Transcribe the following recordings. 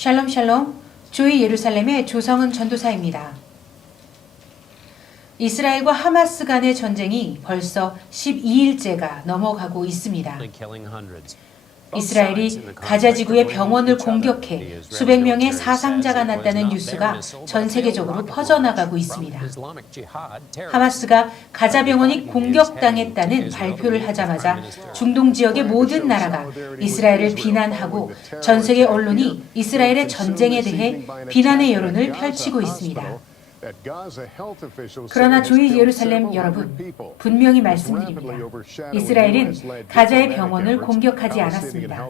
샬롬 샬롬, 조이 예루살렘의 조성은 전도사입니다. 이스라엘과 하마스 간의 전쟁이 벌써 12일째가 넘어가고 있습니다. 이스라엘이 가자 지구의 병원을 공격해 수백 명의 사상자가 났다는 뉴스가 전 세계적으로 퍼져나가고 있습니다. 하마스가 가자 병원이 공격당했다는 발표를 하자마자 중동 지역의 모든 나라가 이스라엘을 비난하고 전 세계 언론이 이스라엘의 전쟁에 대해 비난의 여론을 펼치고 있습니다. 그러나 조이 예루살렘 여러분, 분명히 말씀드립니다. 이스라엘은 가자의 병원을 공격하지 않았습니다.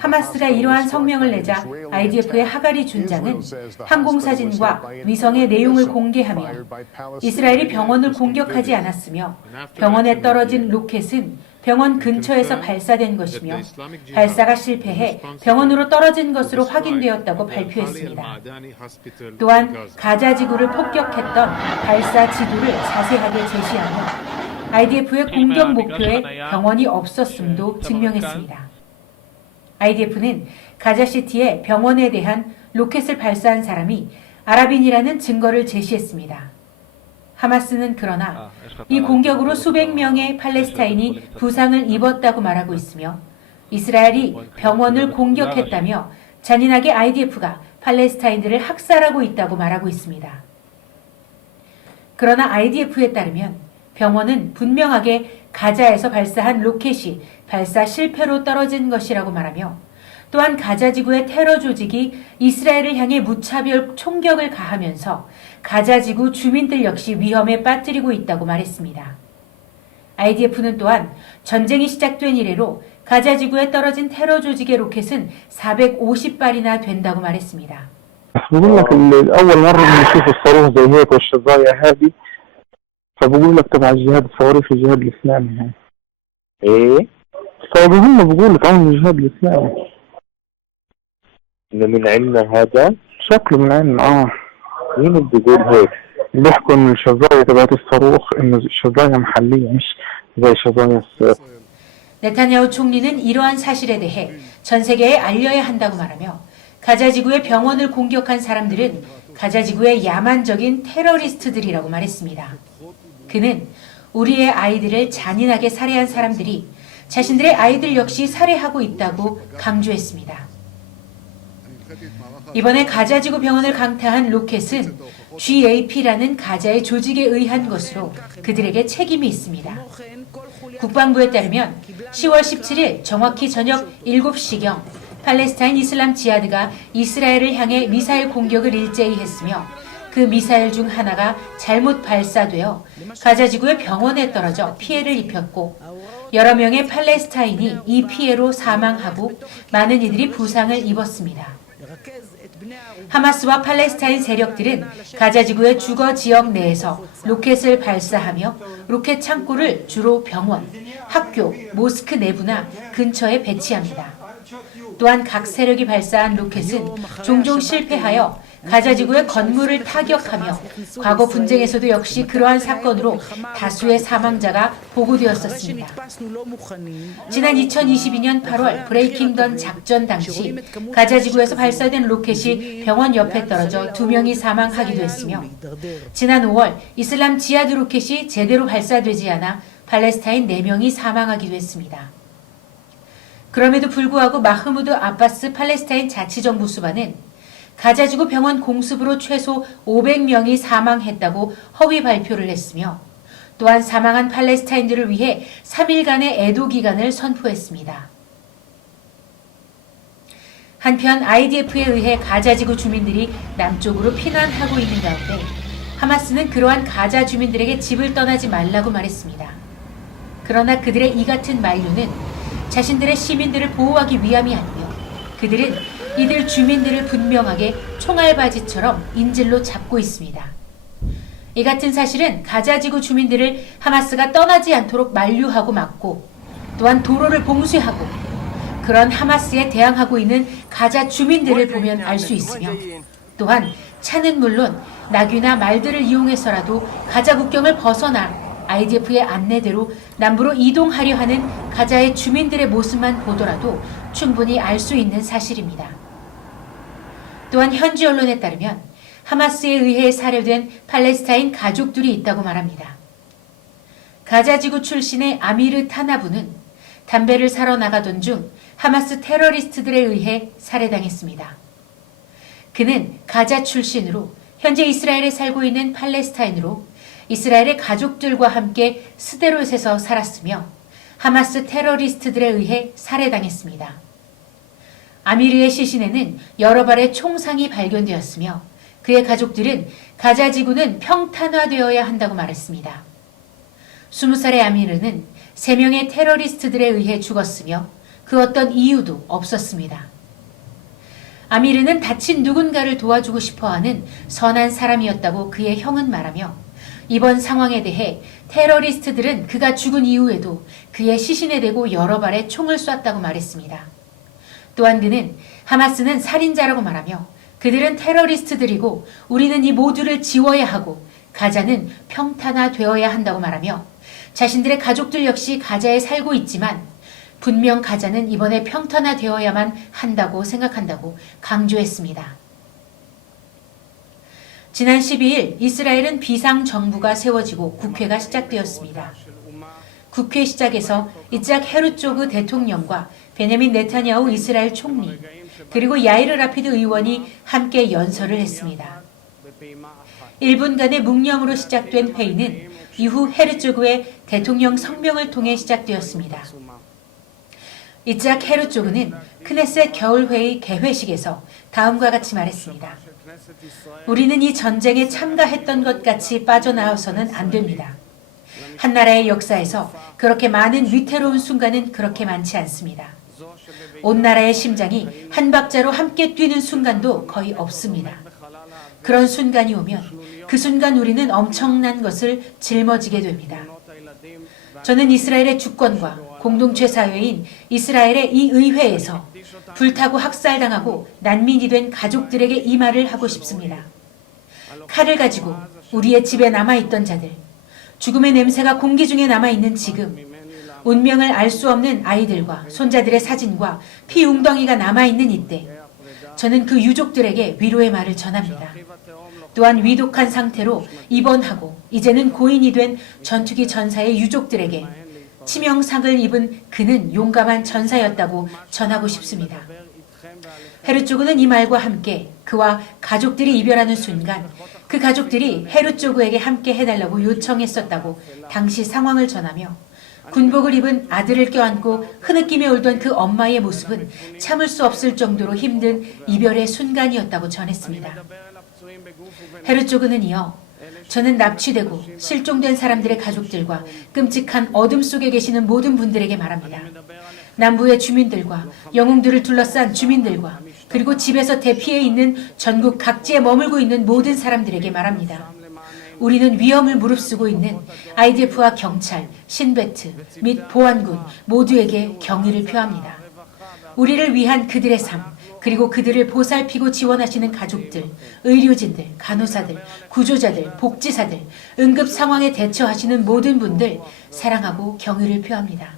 하마스가 이러한 성명을 내자 IDF의 하가리 준장은 항공사진과 위성의 내용을 공개하며 이스라엘이 병원을 공격하지 않았으며 병원에 떨어진 로켓은 병원 근처에서 발사된 것이며 발사가 실패해 병원으로 떨어진 것으로 확인되었다고 발표했습니다. 또한 가자 지구를 폭격했던 발사 지도를 자세하게 제시하며 IDF의 공격 목표에 병원이 없었음도 증명했습니다. IDF는 가자시티의 병원에 대한 로켓을 발사한 사람이 아랍인이라는 증거를 제시했습니다. 하마스는 그러나 이 공격으로 수백 명의 팔레스타인이 부상을 입었다고 말하고 있으며 이스라엘이 병원을 공격했다며 잔인하게 IDF가 팔레스타인들을 학살하고 있다고 말하고 있습니다. 그러나 IDF에 따르면 병원은 분명하게 가자에서 발사한 로켓이 발사 실패로 떨어진 것이라고 말하며 또한 가자 지구의 테러 조직이 이스라엘을 향해 무차별 총격을 가하면서 가자 지구 주민들 역시 위험에 빠뜨리고 있다고 말했습니다. IDF는 또한 전쟁이 시작된 이래로 가자 지구에 떨어진 테러 조직의 로켓은 450발이나 된다고 말했습니다. بقول لك أول مرة بنشوف الصاروخ زي هيك والشظايا هذه فبقول لك تبع الجهاد الصواريخ الجهاد الإسلامي هاي. إيه؟ فهم بقول لك عن الجهاد الإسلامي. إنه من عندنا هذا؟ شكله من عندنا مين بيقول هيك؟ بيحكوا إن الشظايا تبعت الصاروخ إنه الشظايا محلية مش زي شظايا الصاروخ. 네타냐후 총리는 이러한 사실에 대해 전 세계에 알려야 한다고 말하며 가자 지구의 병원을 공격한 사람들은 가자 지구의 야만적인 테러리스트들이라고 말했습니다. 그는 우리의 아이들을 잔인하게 살해한 사람들이 자신들의 아이들 역시 살해하고 있다고 강조했습니다. 이번에 가자 지구 병원을 강타한 로켓은 GAP라는 가자의 조직에 의한 것으로 그들에게 책임이 있습니다. 국방부에 따르면 10월 17일 정확히 저녁 7시경 팔레스타인 이슬람 지하드가 이스라엘을 향해 미사일 공격을 일제히 했으며 그 미사일 중 하나가 잘못 발사되어 가자 지구의 병원에 떨어져 피해를 입혔고 여러 명의 팔레스타인이 이 피해로 사망하고 많은 이들이 부상을 입었습니다. 하마스와 팔레스타인 세력들은 가자 지구의 주거 지역 내에서 로켓을 발사하며 로켓 창고를 주로 병원, 학교, 모스크 내부나 근처에 배치합니다. 또한 각 세력이 발사한 로켓은 종종 실패하여 가자 지구의 건물을 타격하며 과거 분쟁에서도 역시 그러한 사건으로 다수의 사망자가 보고되었었습니다. 지난 2022년 8월 브레이킹던 작전 당시 가자 지구에서 발사된 로켓이 병원 옆에 떨어져 2명이 사망하기도 했으며 지난 5월 이슬람 지하드 로켓이 제대로 발사되지 않아 팔레스타인 4명이 사망하기도 했습니다. 그럼에도 불구하고 마흐무드 아바스 팔레스타인 자치정부 수반은 가자 지구 병원 공습으로 최소 500명이 사망했다고 허위 발표를 했으며 또한 사망한 팔레스타인들을 위해 3일간의 애도 기간을 선포했습니다. 한편 IDF에 의해 가자 지구 주민들이 남쪽으로 피난하고 있는 가운데 하마스는 그러한 가자 주민들에게 집을 떠나지 말라고 말했습니다. 그러나 그들의 이 같은 만류는 자신들의 시민들을 보호하기 위함이 아니며 그들은 이들 주민들을 분명하게 총알바지처럼 인질로 잡고 있습니다. 이 같은 사실은 가자 지구 주민들을 하마스가 떠나지 않도록 만류하고 막고 또한 도로를 봉쇄하고 그런 하마스에 대항하고 있는 가자 주민들을 보면 알 수 있으며 또한 차는 물론 나귀나 말들을 이용해서라도 가자 국경을 벗어나 IDF의 안내대로 남부로 이동하려 하는 가자의 주민들의 모습만 보더라도 충분히 알 수 있는 사실입니다. 또한 현지 언론에 따르면 하마스에 의해 살해된 팔레스타인 가족들이 있다고 말합니다. 가자지구 출신의 아미르 타나부는 담배를 사러 나가던 중 하마스 테러리스트들에 의해 살해당했습니다. 그는 가자 출신으로 현재 이스라엘에 살고 있는 팔레스타인으로 이스라엘의 가족들과 함께 스데롯에서 살았으며 하마스 테러리스트들에 의해 살해당했습니다. 아미르의 시신에는 여러 발의 총상이 발견되었으며 그의 가족들은 가자 지구는 평탄화되어야 한다고 말했습니다. 20살의 아미르는 3명의 테러리스트들에 의해 죽었으며 그 어떤 이유도 없었습니다. 아미르는 다친 누군가를 도와주고 싶어하는 선한 사람이었다고 그의 형은 말하며 이번 상황에 대해 테러리스트들은 그가 죽은 이후에도 그의 시신에 대고 여러 발의 총을 쐈다고 말했습니다. 또한 그는 하마스는 살인자라고 말하며 그들은 테러리스트들이고 우리는 이 모두를 지워야 하고 가자는 평탄화되어야 한다고 말하며 자신들의 가족들 역시 가자에 살고 있지만 분명 가자는 이번에 평탄화되어야만 한다고 생각한다고 강조했습니다. 지난 12일 이스라엘은 비상정부가 세워지고 국회가 시작되었습니다. 국회 시작에서 이짝 헤르조그 대통령과 베냐민 네타냐후 이스라엘 총리 그리고 야이르 라피드 의원이 함께 연설을 했습니다. 1분간의 묵념으로 시작된 회의는 이후 헤르조그의 대통령 성명을 통해 시작되었습니다. 이짝 헤르조그는 크네셋 겨울회의 개회식에서 다음과 같이 말했습니다. 우리는 이 전쟁에 참가했던 것 같이 빠져나와서는 안 됩니다. 한 나라의 역사에서 그렇게 많은 위태로운 순간은 그렇게 많지 않습니다. 온 나라의 심장이 한 박자로 함께 뛰는 순간도 거의 없습니다. 그런 순간이 오면 그 순간 우리는 엄청난 것을 짊어지게 됩니다. 저는 이스라엘의 주권과 공동체 사회인 이스라엘의 이 의회에서 불타고 학살당하고 난민이 된 가족들에게 이 말을 하고 싶습니다. 칼을 가지고 우리의 집에 남아있던 자들, 죽음의 냄새가 공기 중에 남아있는 지금, 운명을 알 수 없는 아이들과 손자들의 사진과 피 웅덩이가 남아있는 이때, 저는 그 유족들에게 위로의 말을 전합니다. 또한 위독한 상태로 입원하고 이제는 고인이 된 전투기 전사의 유족들에게 치명상을 입은 그는 용감한 전사였다고 전하고 싶습니다. 헤르조그는 이 말과 함께 그와 가족들이 이별하는 순간 그 가족들이 헤르조그에게 함께 해달라고 요청했었다고 당시 상황을 전하며 군복을 입은 아들을 껴안고 흐느끼며 울던 그 엄마의 모습은 참을 수 없을 정도로 힘든 이별의 순간이었다고 전했습니다. 헤르조그는 이어 저는 납치되고 실종된 사람들의 가족들과 끔찍한 어둠 속에 계시는 모든 분들에게 말합니다. 남부의 주민들과 영웅들을 둘러싼 주민들과 그리고 집에서 대피해 있는 전국 각지에 머물고 있는 모든 사람들에게 말합니다. 우리는 위험을 무릅쓰고 있는 IDF와 경찰, 신베트 및 보안군 모두에게 경의를 표합니다. 우리를 위한 그들의 삶, 그리고 그들을 보살피고 지원하시는 가족들, 의료진들, 간호사들, 구조자들, 복지사들, 응급 상황에 대처하시는 모든 분들 사랑하고 경의를 표합니다.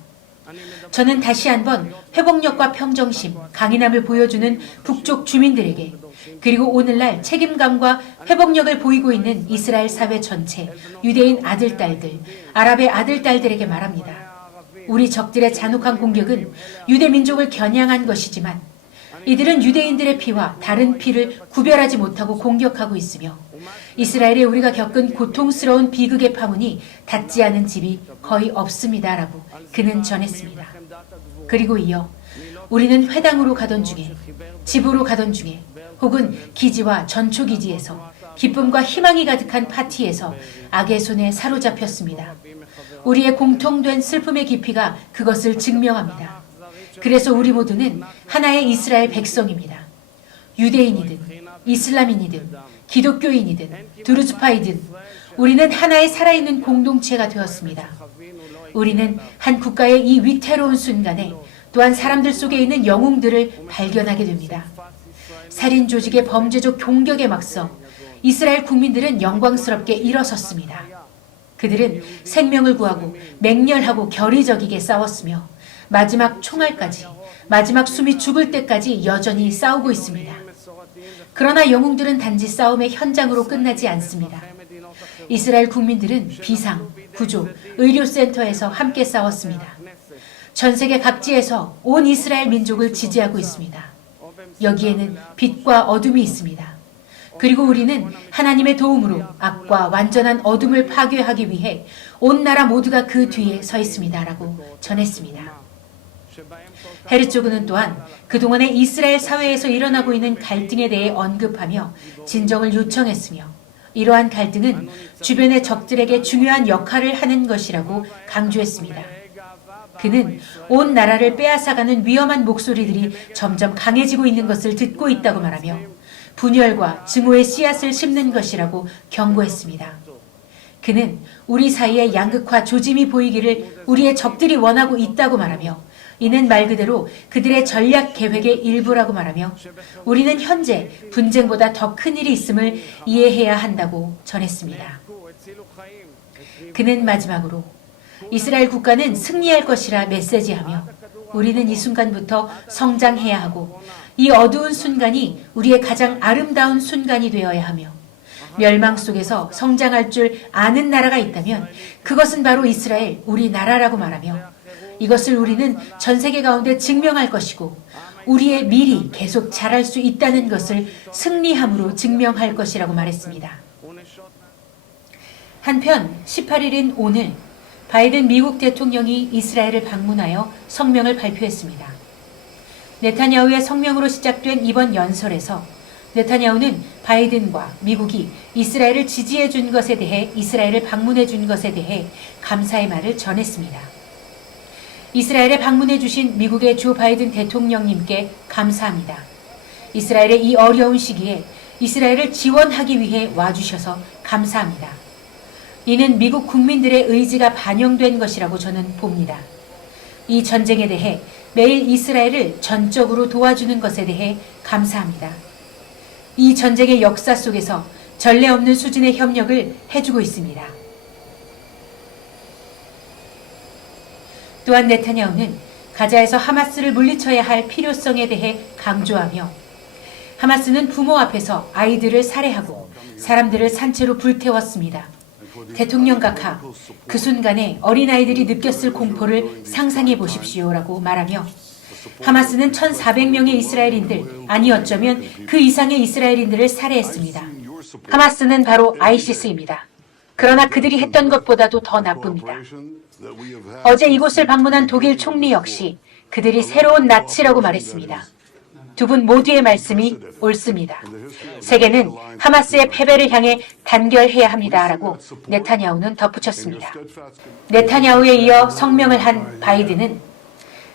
저는 다시 한번 회복력과 평정심, 강인함을 보여주는 북쪽 주민들에게 그리고 오늘날 책임감과 회복력을 보이고 있는 이스라엘 사회 전체, 유대인 아들, 딸들, 아랍의 아들, 딸들에게 말합니다. 우리 적들의 잔혹한 공격은 유대 민족을 겨냥한 것이지만 이들은 유대인들의 피와 다른 피를 구별하지 못하고 공격하고 있으며 이스라엘에 우리가 겪은 고통스러운 비극의 파문이 닿지 않은 집이 거의 없습니다라고 그는 전했습니다. 그리고 이어 우리는 회당으로 가던 중에 집으로 가던 중에 혹은 기지와 전초기지에서 기쁨과 희망이 가득한 파티에서 악의 손에 사로잡혔습니다. 우리의 공통된 슬픔의 깊이가 그것을 증명합니다. 그래서 우리 모두는 하나의 이스라엘 백성입니다. 유대인이든 이슬람인이든 기독교인이든 드루즈파이든 우리는 하나의 살아있는 공동체가 되었습니다. 우리는 한 국가의 이 위태로운 순간에 또한 사람들 속에 있는 영웅들을 발견하게 됩니다. 살인 조직의 범죄적 공격에 맞서 이스라엘 국민들은 영광스럽게 일어섰습니다. 그들은 생명을 구하고 맹렬하고 결의적이게 싸웠으며 마지막 총알까지, 마지막 숨이 죽을 때까지 여전히 싸우고 있습니다. 그러나 영웅들은 단지 싸움의 현장으로 끝나지 않습니다. 이스라엘 국민들은 비상, 구조, 의료센터에서 함께 싸웠습니다. 전 세계 각지에서 온 이스라엘 민족을 지지하고 있습니다. 여기에는 빛과 어둠이 있습니다. 그리고 우리는 하나님의 도움으로 악과 완전한 어둠을 파괴하기 위해 온 나라 모두가 그 뒤에 서 있습니다. 라고 전했습니다. 헤르조그는 또한 그동안의 이스라엘 사회에서 일어나고 있는 갈등에 대해 언급하며 진정을 요청했으며 이러한 갈등은 주변의 적들에게 중요한 역할을 하는 것이라고 강조했습니다. 그는 온 나라를 빼앗아가는 위험한 목소리들이 점점 강해지고 있는 것을 듣고 있다고 말하며 분열과 증오의 씨앗을 심는 것이라고 경고했습니다. 그는 우리 사이에 양극화 조짐이 보이기를 우리의 적들이 원하고 있다고 말하며 이는 말 그대로 그들의 전략 계획의 일부라고 말하며 우리는 현재 분쟁보다 더 큰 일이 있음을 이해해야 한다고 전했습니다. 그는 마지막으로 이스라엘 국가는 승리할 것이라 메시지하며 우리는 이 순간부터 성장해야 하고 이 어두운 순간이 우리의 가장 아름다운 순간이 되어야 하며 멸망 속에서 성장할 줄 아는 나라가 있다면 그것은 바로 이스라엘, 우리나라라고 말하며 이것을 우리는 전 세계 가운데 증명할 것이고 우리의 미리 계속 자랄 수 있다는 것을 승리함으로 증명할 것이라고 말했습니다. 한편 18일인 오늘 바이든 미국 대통령이 이스라엘을 방문하여 성명을 발표했습니다. 네타냐후의 성명으로 시작된 이번 연설에서 네타냐후는 바이든과 미국이 이스라엘을 지지해 준 것에 대해 이스라엘을 방문해 준 것에 대해 감사의 말을 전했습니다. 이스라엘에 방문해 주신 미국의 조 바이든 대통령님께 감사합니다. 이스라엘의 이 어려운 시기에 이스라엘을 지원하기 위해 와주셔서 감사합니다. 이는 미국 국민들의 의지가 반영된 것이라고 저는 봅니다. 이 전쟁에 대해 매일 이스라엘을 전적으로 도와주는 것에 대해 감사합니다. 이 전쟁의 역사 속에서 전례 없는 수준의 협력을 해주고 있습니다. 또한 네타냐후는 가자에서 하마스를 물리쳐야 할 필요성에 대해 강조하며 하마스는 부모 앞에서 아이들을 살해하고 사람들을 산채로 불태웠습니다. 대통령 각하, 그 순간에 어린아이들이 느꼈을 공포를 상상해 보십시오라고 말하며 하마스는 1,400명의 이스라엘인들, 아니 어쩌면 그 이상의 이스라엘인들을 살해했습니다. 하마스는 바로 아이시스입니다. 그러나 그들이 했던 것보다도 더 나쁩니다. 어제 이곳을 방문한 독일 총리 역시 그들이 새로운 나치라고 말했습니다. 두 분 모두의 말씀이 옳습니다. 세계는 하마스의 패배를 향해 단결해야 합니다라고 네타냐후는 덧붙였습니다. 네타냐후에 이어 성명을 한 바이든은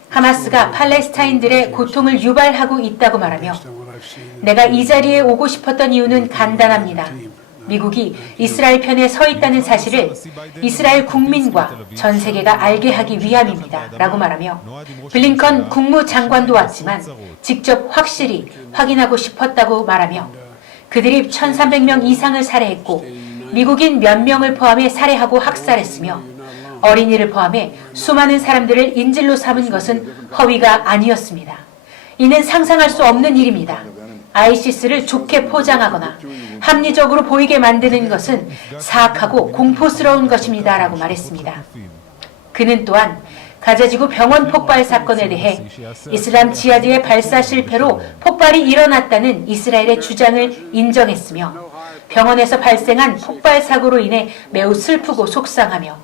하마스가 팔레스타인들의 고통을 유발하고 있다고 말하며 내가 이 자리에 오고 싶었던 이유는 간단합니다. 미국이 이스라엘 편에 서 있다는 사실을 이스라엘 국민과 전 세계가 알게 하기 위함입니다. 라고 말하며 블링컨 국무장관도 왔지만 직접 확실히 확인하고 싶었다고 말하며 그들이 1,300명 이상을 살해했고 미국인 몇 명을 포함해 살해하고 학살했으며 어린이를 포함해 수많은 사람들을 인질로 삼은 것은 허위가 아니었습니다. 이는 상상할 수 없는 일입니다. 아이시스를 좋게 포장하거나 합리적으로 보이게 만드는 것은 사악하고 공포스러운 것입니다. 라고 말했습니다. 그는 또한 가자지구 병원 폭발 사건에 대해 이슬람 지하드의 발사 실패로 폭발이 일어났다는 이스라엘의 주장을 인정했으며 병원에서 발생한 폭발 사고로 인해 매우 슬프고 속상하며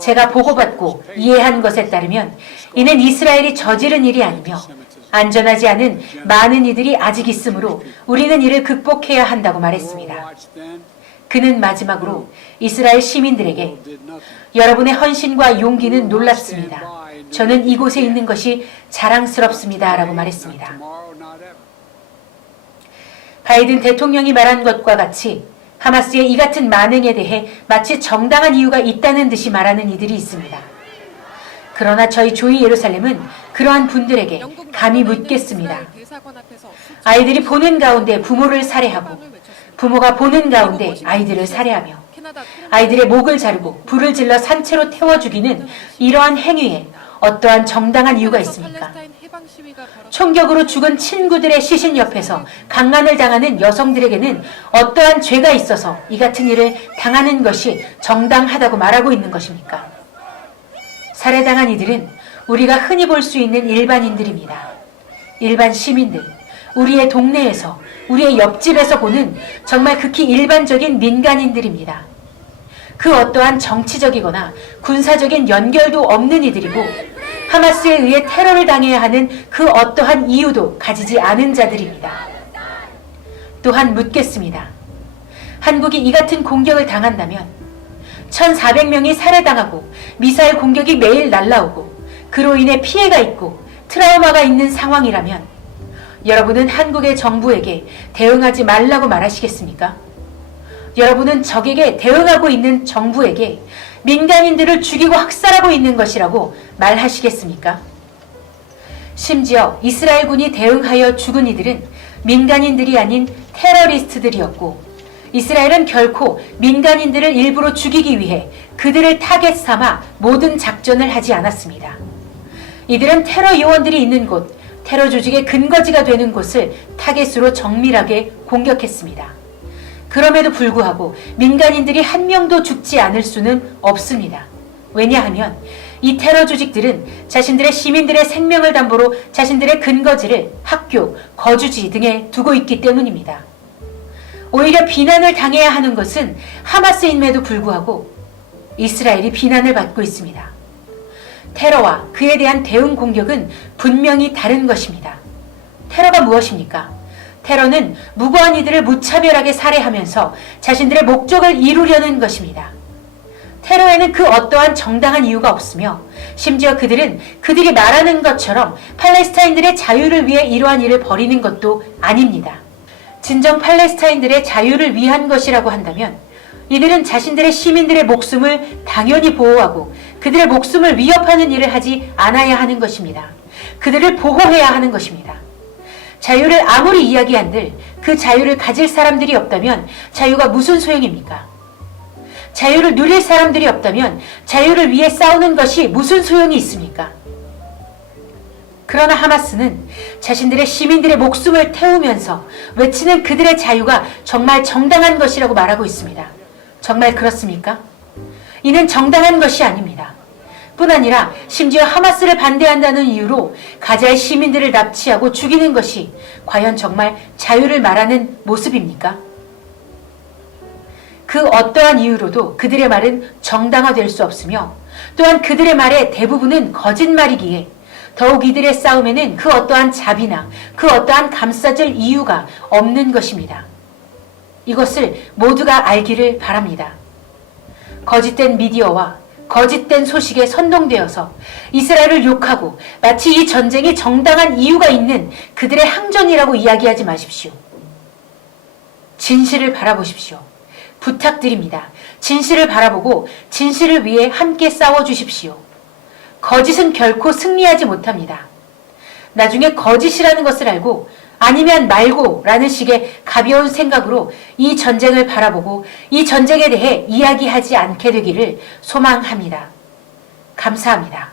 제가 보고받고 이해한 것에 따르면 이는 이스라엘이 저지른 일이 아니며 안전하지 않은 많은 이들이 아직 있으므로 우리는 이를 극복해야 한다고 말했습니다. 그는 마지막으로 이스라엘 시민들에게 여러분의 헌신과 용기는 놀랍습니다. 저는 이곳에 있는 것이 자랑스럽습니다. 라고 말했습니다. 바이든 대통령이 말한 것과 같이 하마스의 이 같은 만행에 대해 마치 정당한 이유가 있다는 듯이 말하는 이들이 있습니다. 그러나 저희 조이 예루살렘은 그러한 분들에게 감히 묻겠습니다. 아이들이 보는 가운데 부모를 살해하고 부모가 보는 가운데 아이들을 살해하며 아이들의 목을 자르고 불을 질러 산채로 태워 죽이는 이러한 행위에 어떠한 정당한 이유가 있습니까? 총격으로 죽은 친구들의 시신 옆에서 강간을 당하는 여성들에게는 어떠한 죄가 있어서 이 같은 일을 당하는 것이 정당하다고 말하고 있는 것입니까? 살해당한 이들은 우리가 흔히 볼 수 있는 일반인들입니다. 일반 시민들, 우리의 동네에서, 우리의 옆집에서 보는 정말 극히 일반적인 민간인들입니다. 그 어떠한 정치적이거나 군사적인 연결도 없는 이들이고 하마스에 의해 테러를 당해야 하는 그 어떠한 이유도 가지지 않은 자들입니다. 또한 묻겠습니다. 한국이 이 같은 공격을 당한다면 1,400명이 살해당하고 미사일 공격이 매일 날라오고 그로 인해 피해가 있고 트라우마가 있는 상황이라면 여러분은 한국의 정부에게 대응하지 말라고 말하시겠습니까? 여러분은 적에게 대응하고 있는 정부에게 민간인들을 죽이고 학살하고 있는 것이라고 말하시겠습니까? 심지어 이스라엘군이 대응하여 죽은 이들은 민간인들이 아닌 테러리스트들이었고 이스라엘은 결코 민간인들을 일부러 죽이기 위해 그들을 타겟 삼아 모든 작전을 하지 않았습니다. 이들은 테러 요원들이 있는 곳, 테러 조직의 근거지가 되는 곳을 타겟으로 정밀하게 공격했습니다. 그럼에도 불구하고 민간인들이 한 명도 죽지 않을 수는 없습니다. 왜냐하면 이 테러 조직들은 자신들의 시민들의 생명을 담보로 자신들의 근거지를 학교, 거주지 등에 두고 있기 때문입니다. 오히려 비난을 당해야 하는 것은 하마스임에도 불구하고 이스라엘이 비난을 받고 있습니다. 테러와 그에 대한 대응 공격은 분명히 다른 것입니다. 테러가 무엇입니까? 테러는 무고한 이들을 무차별하게 살해하면서 자신들의 목적을 이루려는 것입니다. 테러에는 그 어떠한 정당한 이유가 없으며 심지어 그들은 그들이 말하는 것처럼 팔레스타인들의 자유를 위해 이러한 일을 벌이는 것도 아닙니다. 진정 팔레스타인들의 자유를 위한 것이라고 한다면 이들은 자신들의 시민들의 목숨을 당연히 보호하고 그들의 목숨을 위협하는 일을 하지 않아야 하는 것입니다. 그들을 보호해야 하는 것입니다. 자유를 아무리 이야기한들 그 자유를 가질 사람들이 없다면 자유가 무슨 소용입니까? 자유를 누릴 사람들이 없다면 자유를 위해 싸우는 것이 무슨 소용이 있습니까? 그러나 하마스는 자신들의 시민들의 목숨을 태우면서 외치는 그들의 자유가 정말 정당한 것이라고 말하고 있습니다. 정말 그렇습니까? 이는 정당한 것이 아닙니다. 뿐 아니라 심지어 하마스를 반대한다는 이유로 가자의 시민들을 납치하고 죽이는 것이 과연 정말 자유를 말하는 모습입니까? 그 어떠한 이유로도 그들의 말은 정당화될 수 없으며 또한 그들의 말의 대부분은 거짓말이기에 더욱 이들의 싸움에는 그 어떠한 자비나 그 어떠한 감싸줄 이유가 없는 것입니다. 이것을 모두가 알기를 바랍니다. 거짓된 미디어와 거짓된 소식에 선동되어서 이스라엘을 욕하고 마치 이 전쟁이 정당한 이유가 있는 그들의 항전이라고 이야기하지 마십시오. 진실을 바라보십시오. 부탁드립니다. 진실을 바라보고 진실을 위해 함께 싸워주십시오. 거짓은 결코 승리하지 못합니다. 나중에 거짓이라는 것을 알고 아니면 말고 라는 식의 가벼운 생각으로 이 전쟁을 바라보고 이 전쟁에 대해 이야기하지 않게 되기를 소망합니다. 감사합니다.